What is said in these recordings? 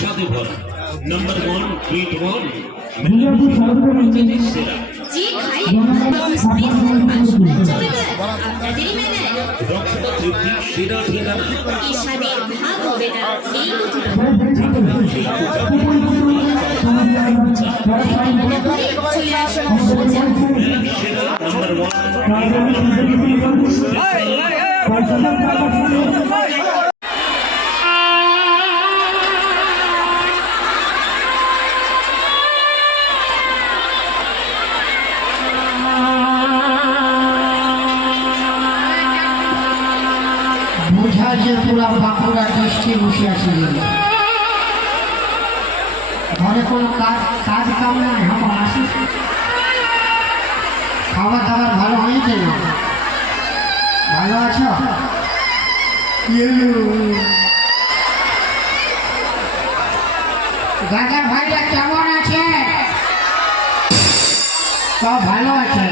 সাথে ভরা number 1 grade 1 जी भाई রক্ষতা তৃপ্তি সেরা ঠিকানা ঈশাদের ভাগ হবে না এই চলে আসুন সোজা সেরা নাম্বার 1 বুঝা যে পুরা বাঁকুড়া দৃষ্টি বসিয়াছিলেন ঘরে কোনো কাজ কাম নাই আমার আসি খাবার দাবার ভালো হয়েছে না ভালো আছো দাদার ভাইরা কেমন আছে সব ভালো আছে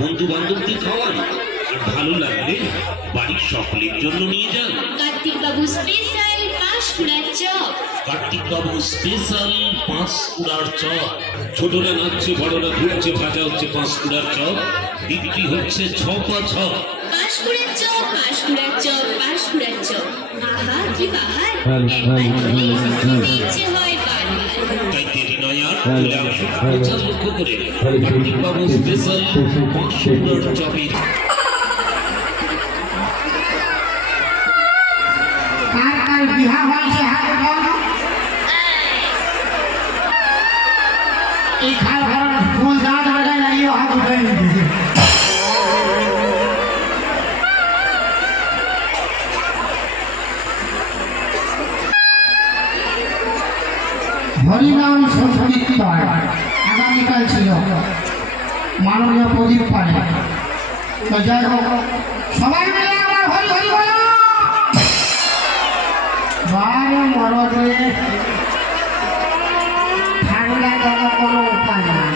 বন্ধু বান্ধবদের খাওয়ান ভালো লাগলে বাড়ির সকলের জন্য নিয়ে যান কার্তিক বাবু স্পেশাল পাঁশকুড়ার চপ কার্তিক বাবু স্পেশাল পাঁশকুড়ার চপ ছোটরা নাচছে বড়রা ঘুরছে ভাজা হচ্ছে পাঁশকুড়ার চপ বিক্রি হচ্ছে 6 পাঁশকুড়ার চপ পাঁশকুড়ার চপ পাঁশকুড়ার চপ আহা কি বাহার একবার খেলে খেতে ইচ্ছে হয় বারবার তাই দেরি নয় আর চলে আসুন প্রচার লক্ষ্য করে কার্তিক বাবু স্পেশাল পাঁশকুড়ার চপের কার কার বিহা হয়েছে হাত উঠাও এই খাল ঘর ফুল দাঁত বেড়ে না ইয়ে হাত উঠে নিতে হরিনাম সংস্কৃত আগামীকাল ছিল মাননীয় প্রদীপ পারে তো যাই হোক সবাই মিলে আমার হরি হরি বলো বারে মরদে ঠান্ডা দেওয়ার কোনো উপায় নাই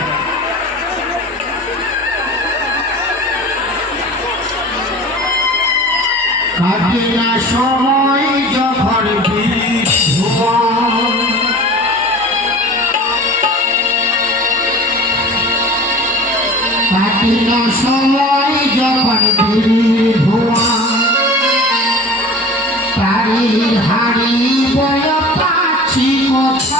কাটে না সময় যখন ধোঁয়া কাটে না সময় যখন ধোঁয়া তারির হাড়ি বয় পাচ্ছি কথা